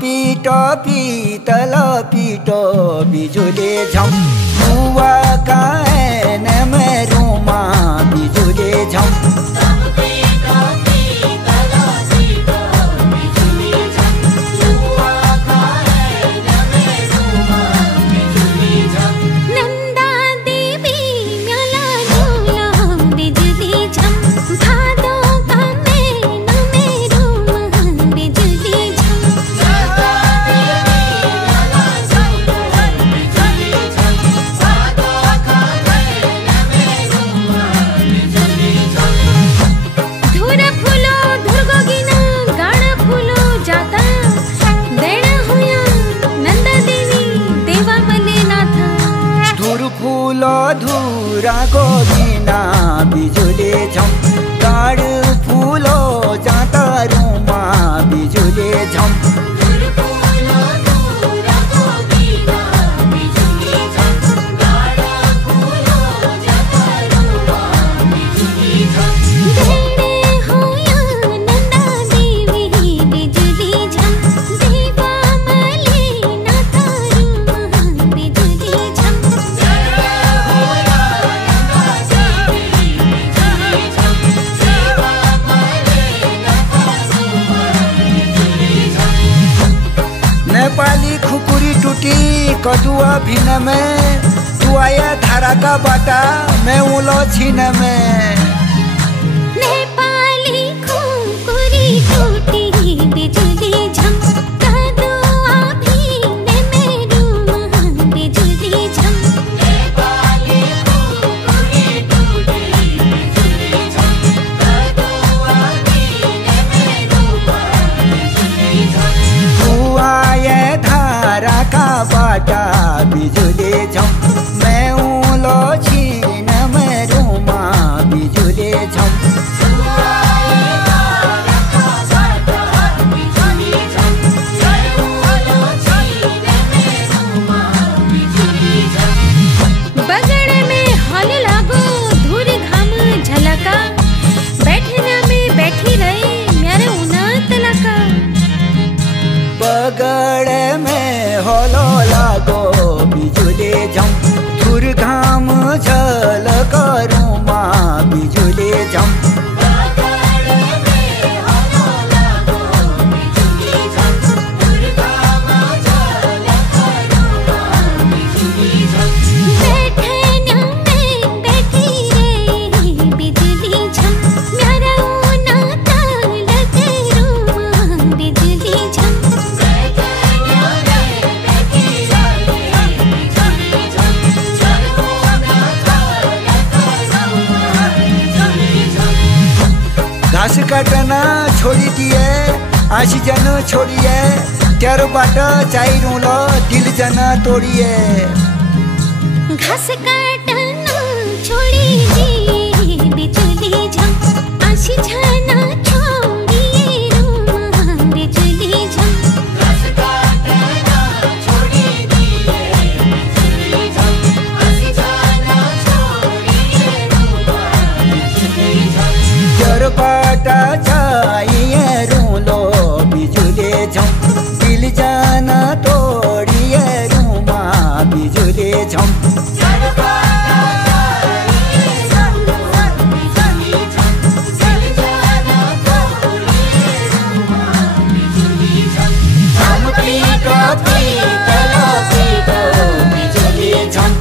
पीट पीतल पीट बिजुले झम हुआ कान में रूमा बिजुले झम धूरा गोविना बिजुले झम गाड़ फूलो जाता रूमा बिजुले झम नेपाली खुकुरी टूटी कदुआ भिन में तू आया धारा का बाटा मैं उलो छीन में नेपाली खुकुरी टूटी बिजुली झम कदुआ भिन में रूमा बिजुली झम नेपाली खुकुरी टूटी बिजुली झम कदुआ भिन में रूमा बिजुली झम तू आया धारा का बाटा बिजुले झम मैं उलो छीन में रूमा बिजुले झम बगड़ में हल लागो धूर घाम झलका बैठना में बैठी रहे मेरे उना तलका बगड़ में होलो लागो बिजुले झम धूर घाम झलक रूमा बिजुले झम घास काटना छोड़ी दिए आशी जन छोड़िए त्यारो बाट चाहिए लो दिल जन तोड़िए घास काटना छोड़ी दिए बिजुली झम आशी जन छोड़िए रूमा बिजुली झम घास काटना छोड़ी दिए बिजुली झम आशी जन छोड़िए रूमा बिजुली झम त्यारो बाट चाहिए लो बिजुले झम दिल जन तोड़िए रूमा बिजुले झम पीटो पीटो बिजुली झम